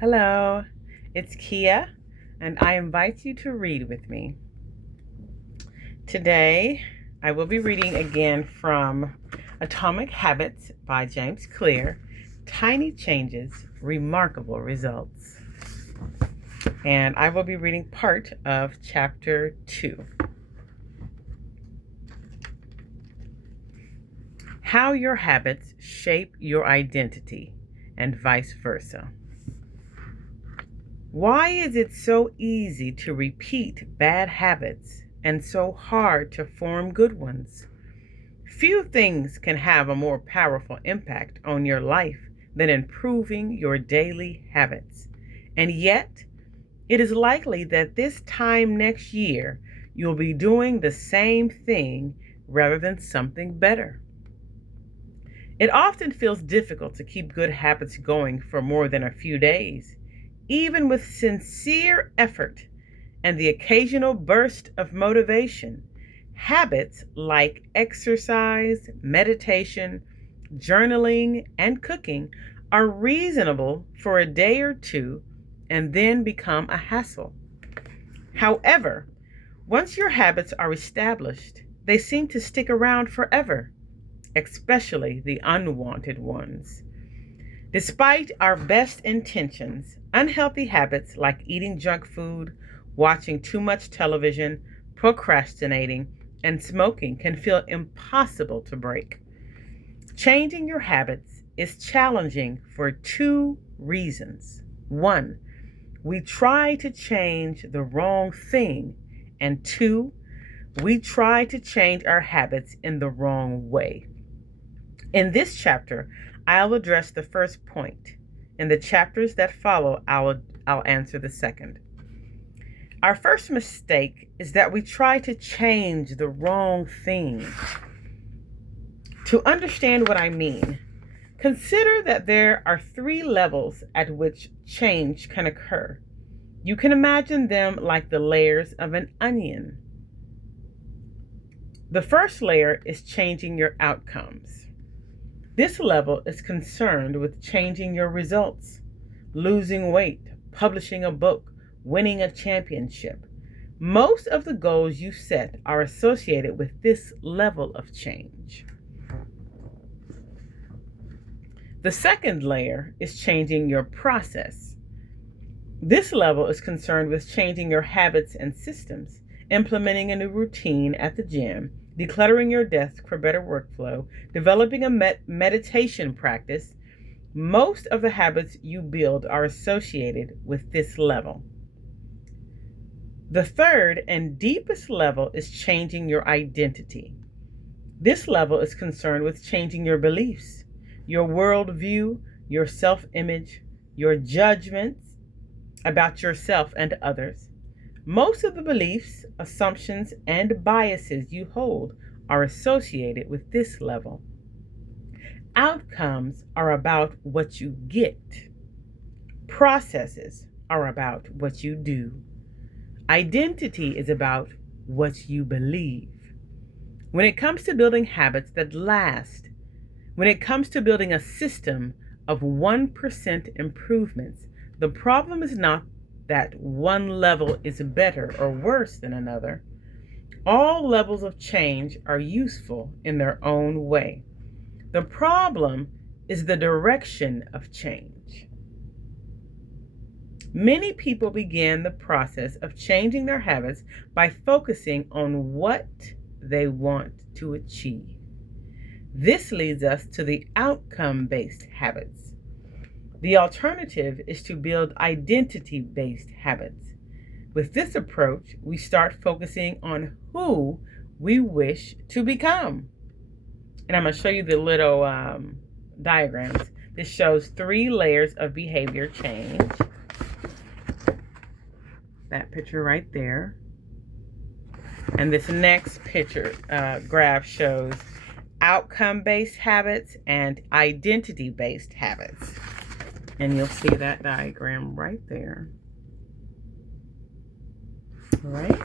Hello, it's Kia, and I invite you to read with me. Today, I will be reading again from Atomic Habits by James Clear. Tiny changes, remarkable results. And I will be reading part of chapter 2. How your habits shape your identity, and vice versa. Why is it so easy to repeat bad habits and so hard to form good ones? Few things can have a more powerful impact on your life than improving your daily habits. And yet, it is likely that this time next year, you'll be doing the same thing rather than something better. It often feels difficult to keep good habits going for more than a few days. Even with sincere effort and the occasional burst of motivation, habits like exercise, meditation, journaling, and cooking are reasonable for a day or two and then become a hassle. However, once your habits are established, they seem to stick around forever, especially the unwanted ones. Despite our best intentions, unhealthy habits like eating junk food, watching too much television, procrastinating, and smoking can feel impossible to break. Changing your habits is challenging for two reasons. One, we try to change the wrong thing, and two, we try to change our habits in the wrong way. In this chapter, I'll address the first point. In the chapters that follow, I'll answer the second. Our first mistake is that we try to change the wrong thing. To understand what I mean, consider that there are three levels at which change can occur. You can imagine them like the layers of an onion. The first layer is changing your outcomes. This level is concerned with changing your results, losing weight, publishing a book, winning a championship. Most of the goals you set are associated with this level of change. The second layer is changing your process. This level is concerned with changing your habits and systems, implementing a new routine at the gym, decluttering your desk for better workflow, developing a meditation practice. Most of the habits you build are associated with this level. The third and deepest level is changing your identity. This level is concerned with changing your beliefs, your worldview, your self-image, your judgments about yourself and others. Most of the beliefs, assumptions, and biases you hold are associated with this level. Outcomes are about what you get. Processes are about what you do. Identity is about what you believe. When it comes to building habits that last, when it comes to building a system of 1% improvements, the problem is not that one level is better or worse than another. All levels of change are useful in their own way. The problem is the direction of change. Many people begin the process of changing their habits by focusing on what they want to achieve. This leads us to the outcome-based habits. The alternative is to build identity-based habits. With this approach, we start focusing on who we wish to become. And I'm going to show you the little diagrams. This shows 3 layers of behavior change. That picture right there. And this next picture graph shows outcome-based habits and identity-based habits. And you'll see that diagram right there. All right.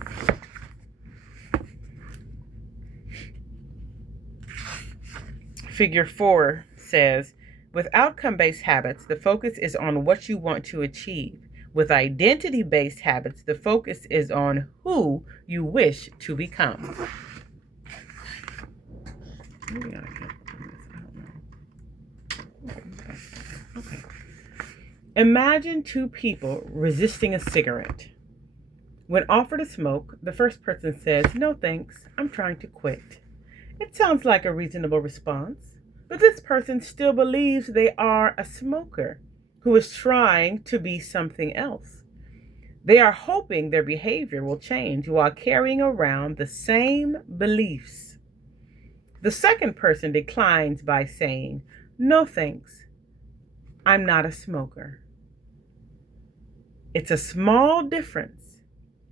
Figure 4 says, With outcome-based habits, the focus is on what you want to achieve. With identity-based habits, the focus is on who you wish to become. Maybe I can bring this out now. Okay. Imagine two people resisting a cigarette. When offered a smoke, the first person says, "No thanks, I'm trying to quit." It sounds like a reasonable response, but this person still believes they are a smoker who is trying to be something else. They are hoping their behavior will change while carrying around the same beliefs. The second person declines by saying, "No thanks, I'm not a smoker." It's a small difference,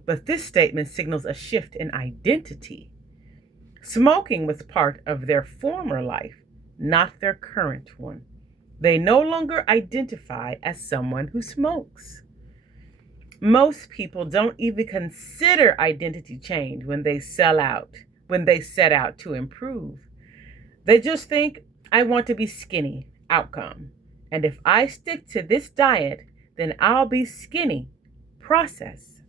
but this statement signals a shift in identity. Smoking was part of their former life, not their current one. They no longer identify as someone who smokes. Most people don't even consider identity change when they set out to improve. They just think, "I want to be skinny," outcome. "And if I stick to this diet, then I'll be skinny," process.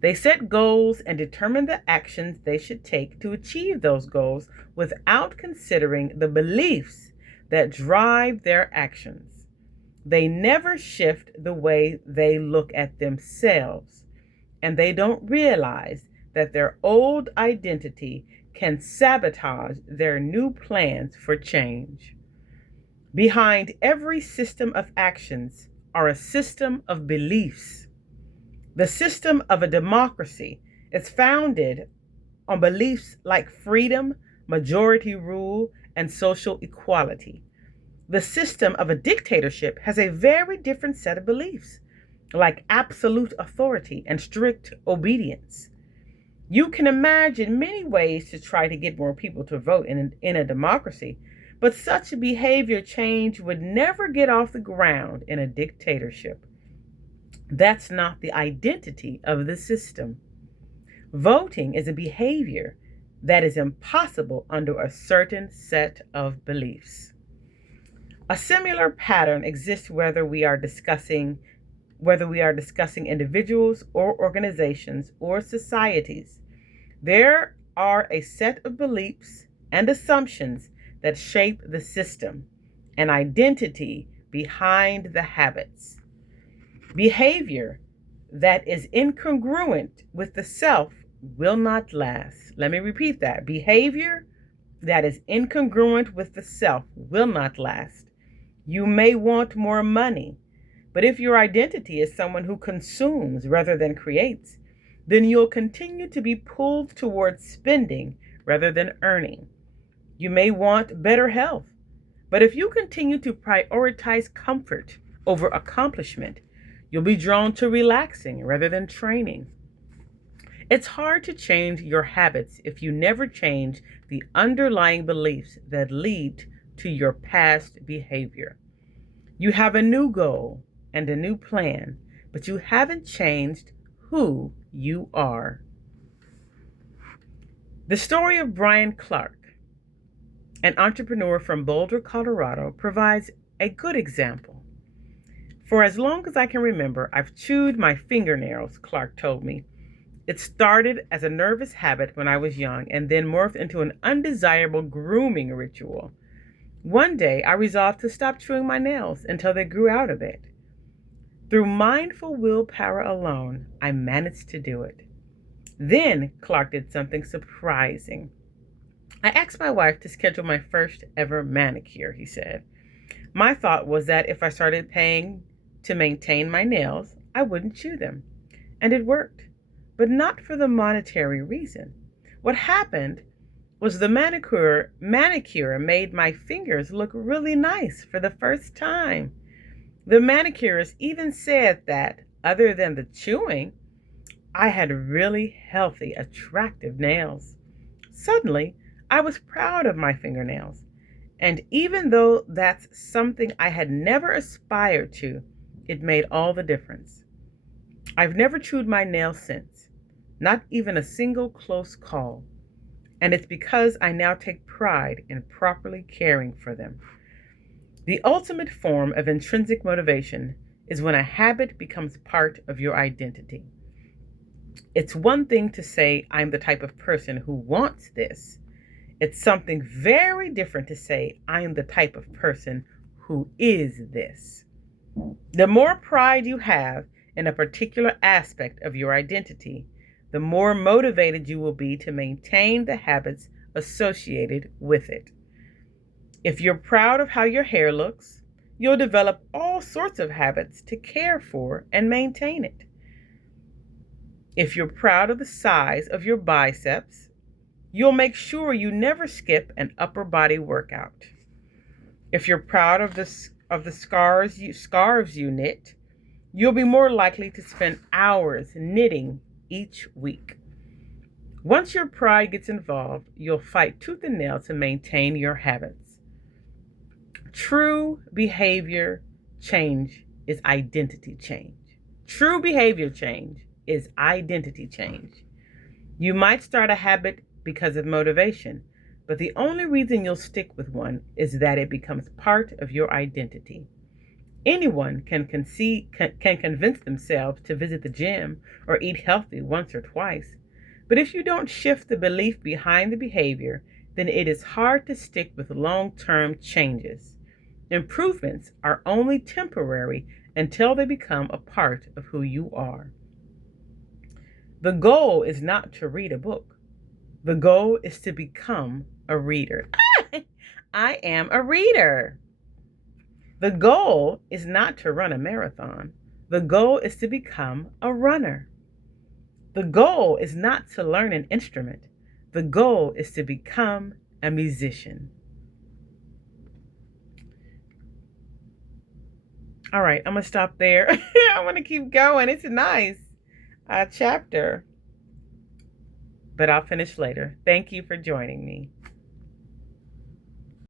They set goals and determine the actions they should take to achieve those goals without considering the beliefs that drive their actions. They never shift the way they look at themselves, and they don't realize that their old identity can sabotage their new plans for change. Behind every system of actions are a system of beliefs. The system of a democracy is founded on beliefs like freedom, majority rule, and social equality. The system of a dictatorship has a very different set of beliefs, like absolute authority and strict obedience. You can imagine many ways to try to get more people to vote in a democracy, but such behavior change would never get off the ground in a dictatorship. That's not the identity of the system. Voting is a behavior that is impossible under a certain set of beliefs. A similar pattern exists whether we are discussing individuals or organizations or societies. There are a set of beliefs and assumptions that shape the system, an identity behind the habits. Behavior that is incongruent with the self will not last. Let me repeat that. Behavior that is incongruent with the self will not last. You may want more money, but if your identity is someone who consumes rather than creates, then you'll continue to be pulled towards spending rather than earning. You may want better health, but if you continue to prioritize comfort over accomplishment, you'll be drawn to relaxing rather than training. It's hard to change your habits if you never change the underlying beliefs that lead to your past behavior. You have a new goal and a new plan, but you haven't changed who you are. The story of Brian Clark, an entrepreneur from Boulder, Colorado, provides a good example. "For as long as I can remember, I've chewed my fingernails," Clark told me. "It started as a nervous habit when I was young and then morphed into an undesirable grooming ritual. One day, I resolved to stop chewing my nails until they grew out a bit. Through mindful willpower alone, I managed to do it. Then Clark did something surprising. I asked my wife to schedule my first ever manicure," he said. "My thought was that if I started paying to maintain my nails, I wouldn't chew them. And it worked, but not for the monetary reason. What happened was the manicure made my fingers look really nice for the first time. The manicurist even said that, other than the chewing, I had really healthy, attractive nails. Suddenly, I was proud of my fingernails. And even though that's something I had never aspired to, it made all the difference. I've never chewed my nails since, not even a single close call. And it's because I now take pride in properly caring for them." The ultimate form of intrinsic motivation is when a habit becomes part of your identity. It's one thing to say, I'm the type of person who wants this. It's something very different to say, I am the type of person who is this. The more pride you have in a particular aspect of your identity, the more motivated you will be to maintain the habits associated with it. If you're proud of how your hair looks, you'll develop all sorts of habits to care for and maintain it. If you're proud of the size of your biceps, you'll make sure you never skip an upper body workout. If you're proud of the scarves you knit, you'll be more likely to spend hours knitting each week. Once your pride gets involved, you'll fight tooth and nail to maintain your habits. True behavior change is identity change. True behavior change is identity change. You might start a habit because of motivation, but the only reason you'll stick with one is that it becomes part of your identity. Anyone can convince themselves to visit the gym or eat healthy once or twice, but if you don't shift the belief behind the behavior, then it is hard to stick with long-term changes. Improvements are only temporary until they become a part of who you are. The goal is not to read a book. The goal is to become a reader. I am a reader. The goal is not to run a marathon. The goal is to become a runner. The goal is not to learn an instrument. The goal is to become a musician. All right, I'm going to stop there. I want to keep going. It's a nice chapter, but I'll finish later. Thank you for joining me.